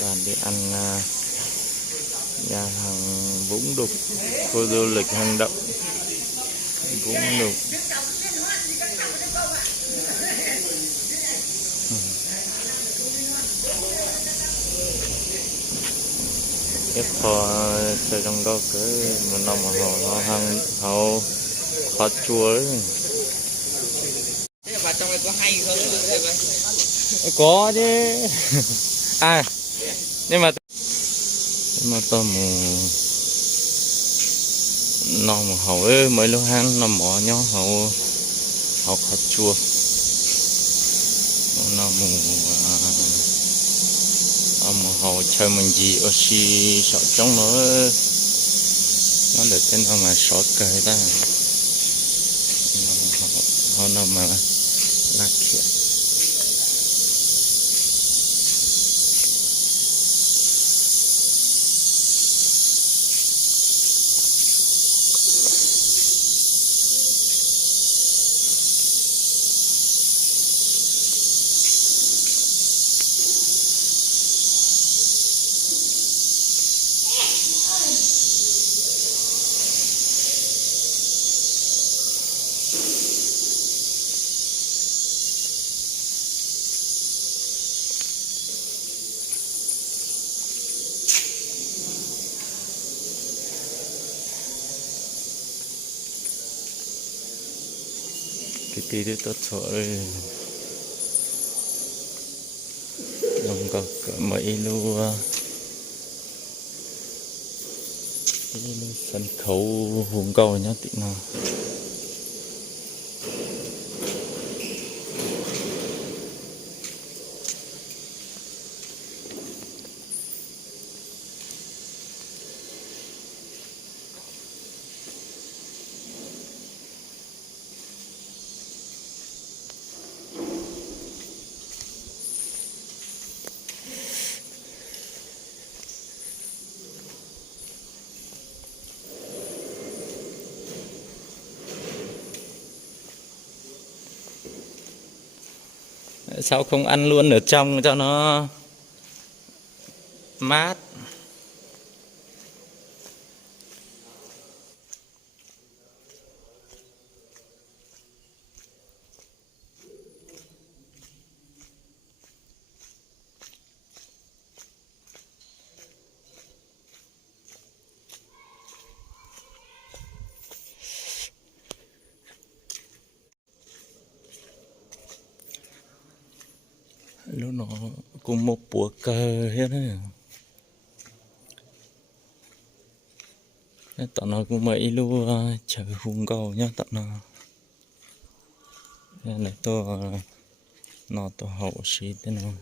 Đoàn đi ăn nhà hàng Vũng Đục, khu du lịch hang động Vũng Đục. Cái kho chơi trong đó cái một năm mà họ hang họ khó chua đấy. Thế và trong này có hay hơn nữa vậy? Có chứ. À nhưng mà tôi nó mà hậu ấy mấy lô hang nó mỏ nhau hậu họ khó chua nó mà hậu chơi mình gì ở xí sợ trong nó để tên nó mà sót cười ta nó mà lạc thiệt. Cái tí đứa tốt rồi không có mấy lu sân khấu Hùng Cầu nhá tí nào. Sao không ăn luôn ở trong cho nó mát. Lúc nó cùng một búa cờ hết đấy. Tụi nó cũng mấy lu chờ Hùng Cầu nhá tụi nó. Này tôi nó tôi hậu xí thế nào.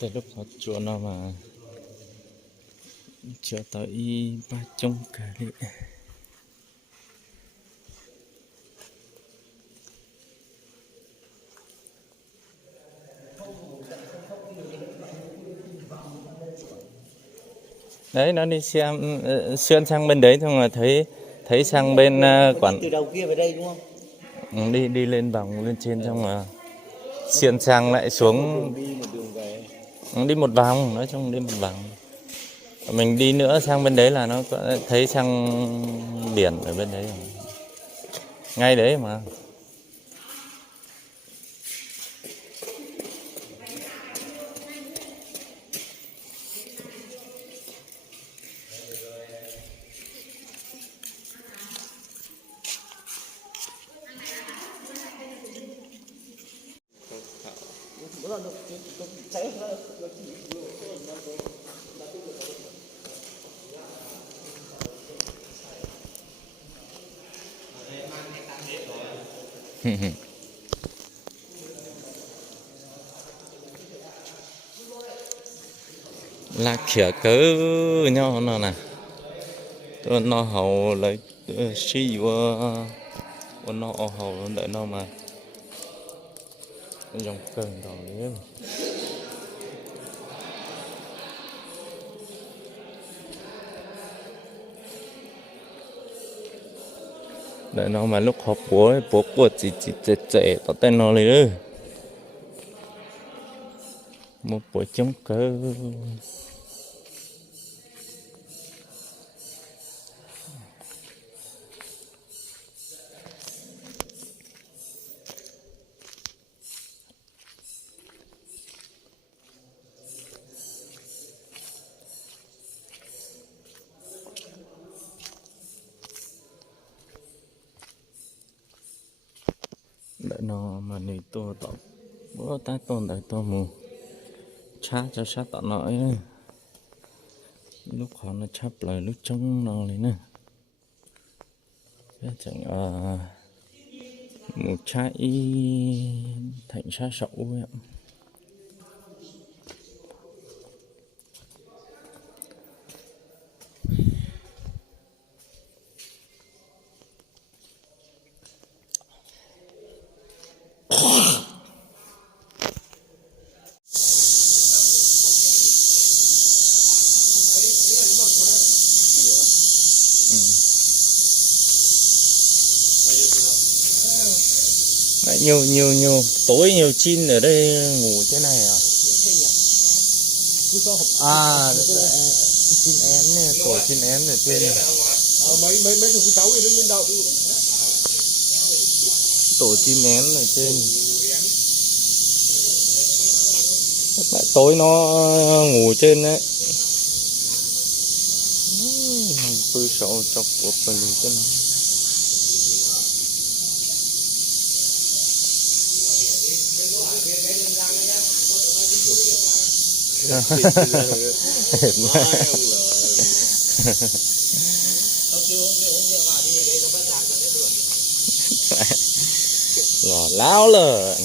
Tới lúc họ chùa nào mà chưa tới 300 cái đấy. Nó đi xem xuyên sang bên đấy xong rồi thấy sang bên quản Từ đầu kia về đây đúng không? đi lên vòng lên trên xong rồi xuyên sang lại xuống. Đi một đường về. Đi một vòng, nói chung đi một vòng. Mình đi nữa sang bên đấy là nó có thấy sang biển ở bên đấy rồi. Ngay đấy mà. Là khỉa cớ nhau nó nè tôi nó hậu lấy xí vô Ôn nó hầu đợi nó mà dòng cơn rồi. Đợi nó mà lúc họp bố của chỉ trẻ tao tên nó lấy nữa. Một buổi chống cơ. Đợi nó mà nỉ to tao bữa ta tồn đợi to mù cha cho sát tao nói nữa. Lúc họ nó chắp lời lúc trống nó lấy nè chẳng một trái thành xa sậu vậy. Nhiều tối nhiều chim ở đây ngủ thế này à? À chim én này, tổ chim én ở trên mấy thằng cháu thì nó lên đầu tổ chim én ở trên. Lại tối nó ngủ trên đấy. Tôi sợ chọc cuộc phần lì cho nó. Lò láo lờ.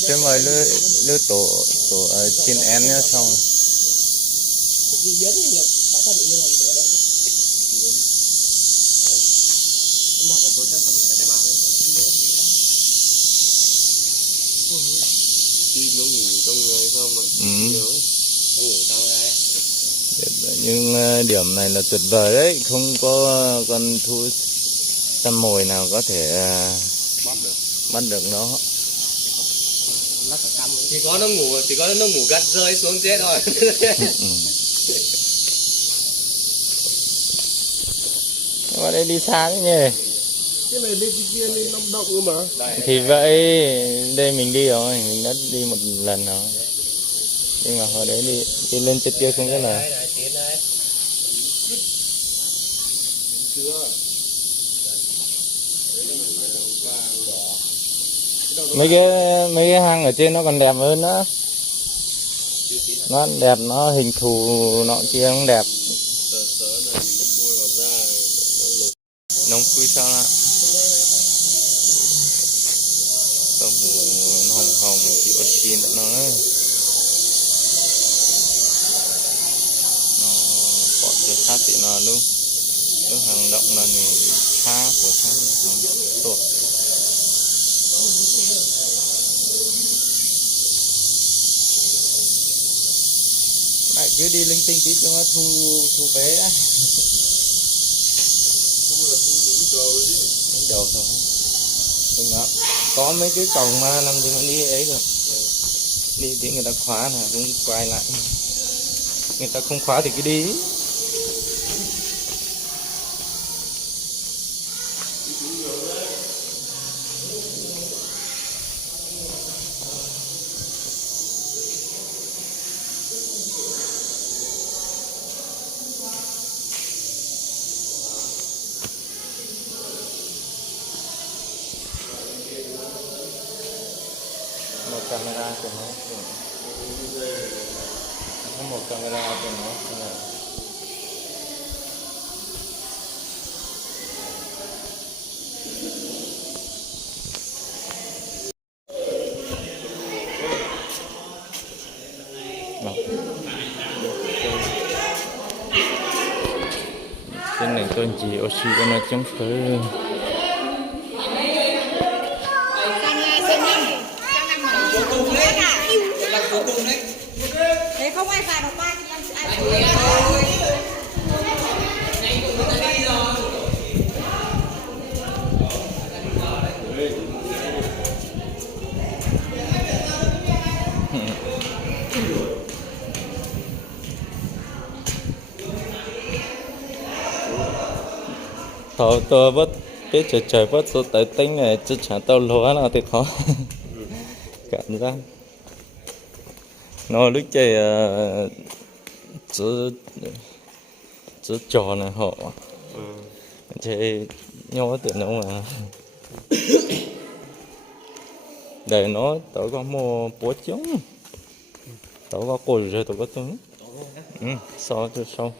Sẽ mời lưu tổ chim én nhá xong. chim nó ngủ trong người không mà nhiều ấy. Nó ngủ trong đây. Nhưng điểm này là tuyệt vời đấy, không có con thú săn mồi nào có thể bắt được nó. Chỉ có nó ngủ gật rơi xuống chết thôi. Vào đây đi xa đấy nhỉ. Cái này bên kia lên Long Động cơ mà. Thì vậy đây mình đi rồi, mình đã đi một lần rồi. Nhưng mà hồi đấy đi lên trên kia không biết là. Mấy cái hang ở trên nó còn đẹp hơn nữa. Nó đẹp, nó hình thù nọ kia cũng đẹp. Nông quy sao ạ? Tôm nó hồng hồng chỉ có xin nó bỏ cho sát thì nó luôn. Nó hàng động là nghề xa của sát hàng động tuột. Lại cứ đi linh tinh tí cho nó thu vé á. Đầu thôi. Đúng đó. Có mấy cái cổng mà làm gì mà đi ấy được. Đi thì người ta khóa là cũng quay lại. Người ta không khóa thì cứ đi. Một camera của nó, có một camera của nó. cái này tôi chỉ oxy cho nó chống khử Thế không ai vào được ba thọ tôi bắt cái trời bắt số tới tính này chứ chẳng tao lúa nào thì khó cảm giác nó lúc chơi chứ trò này họ chơi nhau tự nhau mà để nó tao có mua bố chống tao có cồn rồi tao có tướng so cho sau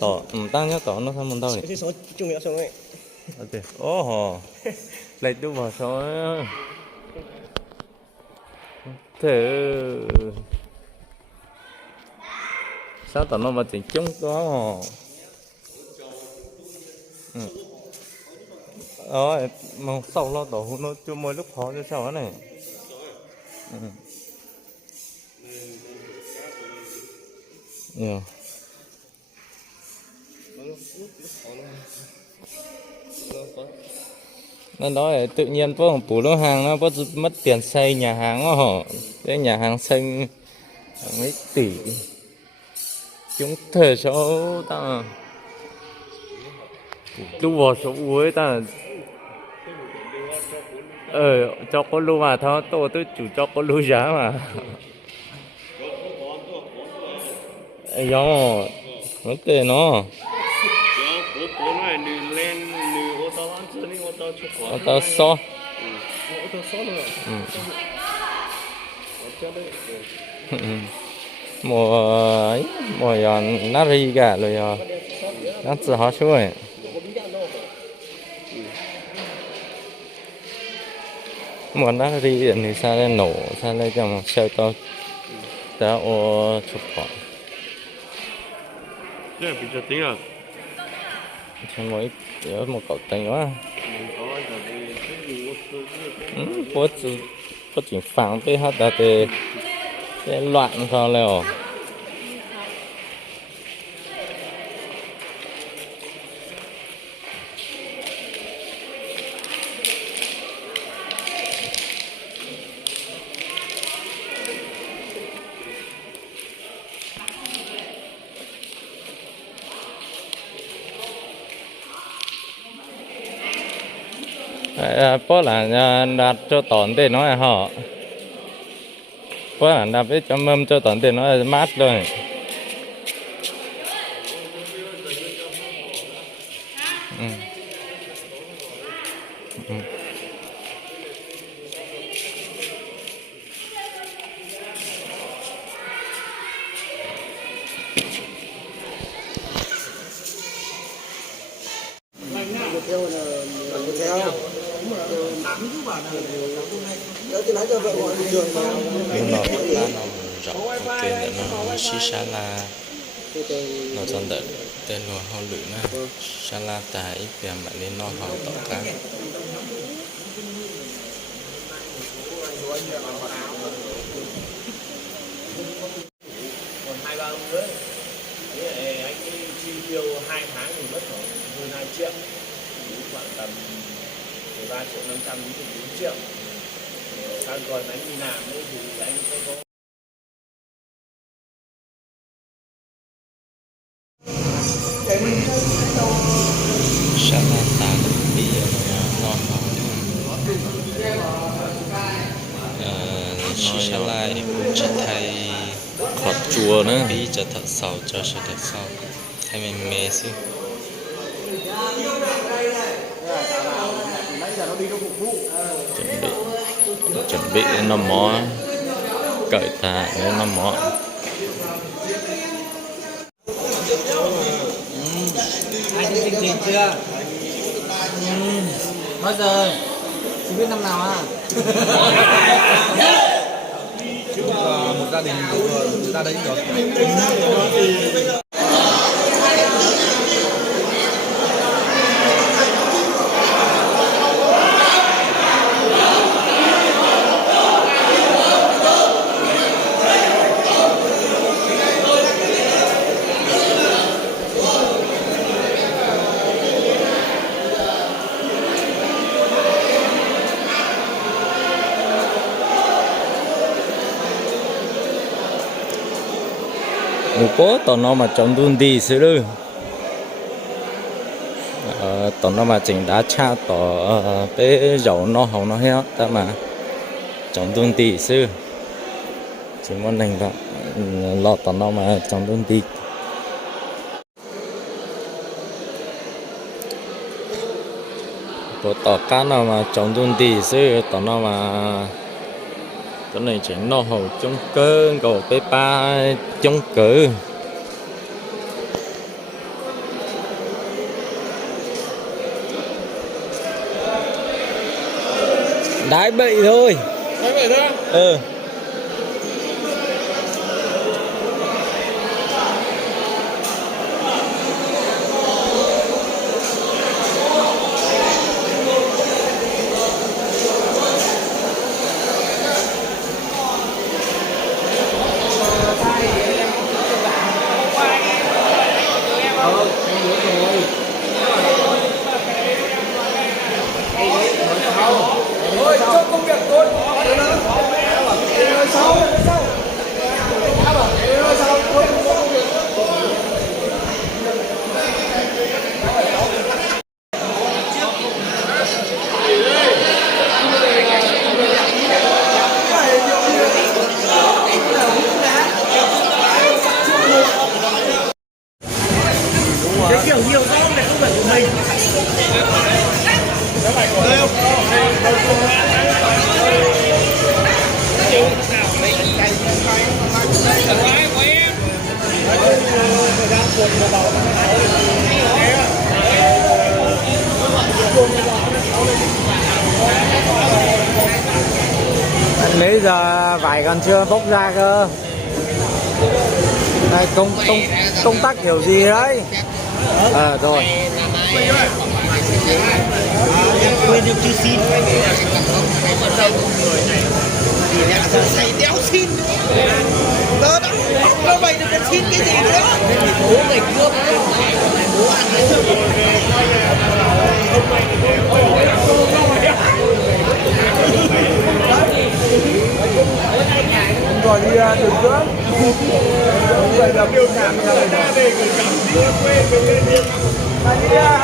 tao tăng nhá tao nó không muốn đâu cái số chung nghĩa số này ok oh lại đu vào số thế sao tao nó mà chỉnh chung đó mà sau lo tao nó chưa mới lúc khó cho sao này yeah. Nên đó là tự nhiên có một bù lô hàng nó có mất tiền xây nhà hàng đó cái nhà hàng xây mấy tỷ chúng thể số ta lúc vào số cuối ta cho có lưu mà thôi tôi chủ cho có lưu giá mà do nó kề nó ô tô so mùa nó ri cả rồi nó chỉ họ xuôi mùa nó ri thì sao lên nổ sao lên trong xe to đã ô chụp họ cái bị cho tiếng à xem mỗi ở một cậu tình quá có chuyện phẳng với hết là thì cái loạn sao leo bố là đặt cho tổn để nói họ bố là đặt với cho mâm cho tổn để nói mát rồi nhưng nó là nó rộng ok để nó xí xa la nó chân đợi tên nó họ lự na xa la tại việc mà nên nó họ tỏ cá còn 2-3 ông nữa anh chi tiêu 2 tháng thì mất khoảng hơn 2 triệu khoảng tầm 13 triệu 500 đến 4 triệu sang còn anh đi làm ấy thì anh sẽ có xa la ta bị nó họ xa la cũng chỉ thay khọt chùa nữa bị cho thật sâu cho sự thật sâu thay mình mê xí chuẩn bị nó mỏ cởi thả nên nó mỏ anh đi chương trình chưa bao giờ chỉ biết năm nào à một gia gia đình gia đình rồi. một cố tao nó mà trong đun đi xíu nữa tao nó mà chỉnh đá cha tao bé dầu nó hồng nó hết ta mà trong đun đi xíu chỉ muốn đánh vào lọt tao nó mà trong đun đi của tao cá nó mà trong đun đi xíu tao nó mà cái này chỉ nó hầu trong cơ cầu bé ba trong cử đái bậy thôi Nói vậy thôi. ừ cái kiểu nhiều rau này không phải của mình. Nãy giờ vải còn chưa bốc ra cơ. Đây, công tắc kiểu gì đấy? Rồi. Quên được chưa xin. Thầy đéo xin. Đó đó. Nó vậy được cái xin cái gì nữa? Bố mày cướp. Bố ăn Rồi đi đường giữa. Rồi là biểu cảm ra rồi. Đi học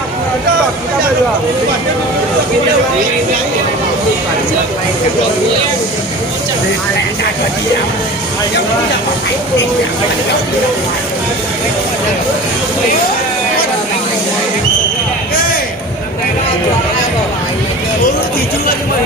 cho chúng ta về đường. thì chưa nhưng mà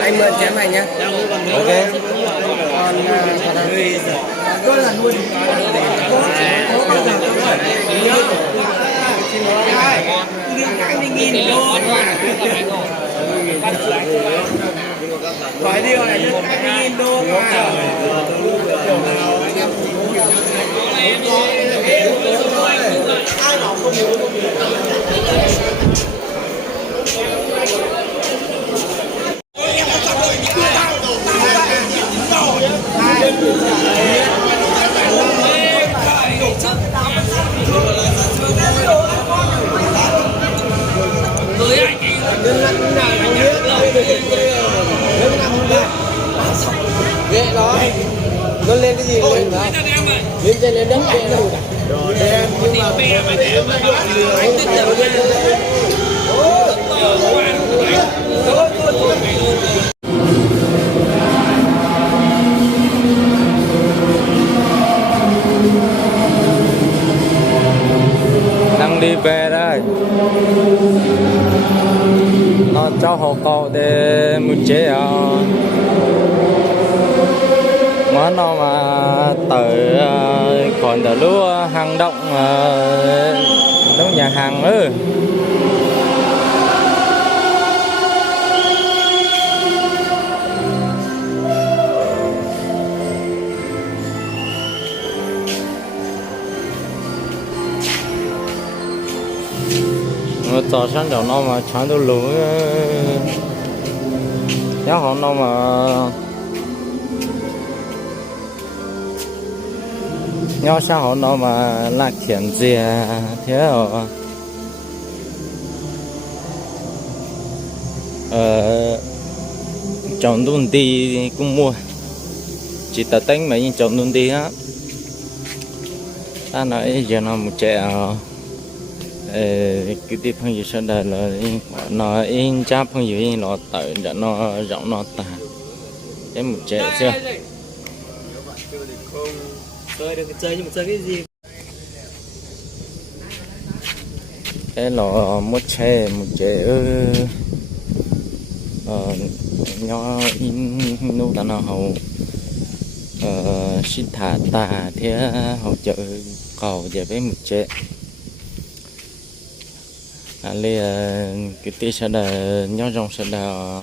anh mượn chém này nhé. Ok. Tôi là nuôi có bao giờ tôi phải nhớ lương 20.000 đô phải điều này 20.000 đô ai bảo không muốn ghê nó lên cái gì lên đó lên trên lên đất ghê đâu rồi đen nhưng mà về đây nó cho họ cậu để một chế à nó mà từ còn từ lúc hàng động lúc nhà hàng ư tỏ sáng đầu nó mà chán tôi lú nhớ họ nó mà nhớ sao họ nó mà là khiển gì thế rồi chọn đun đi cũng mua chỉ tờ tính mấy chọn đun đi á ta nói giờ nó một trẻ cái tiếp phong sau đây là nó in chắp phong dưới nó tới để nó rộng nó tà cái một trẻ chưa chơi được chơi nhưng mà chơi cái gì cái lò một trẻ nhỏ in nô ta nó hậu xin thả tà thế hậu chợ cầu về với một trẻ à, cái tí sẽ là nhau trong sẽ là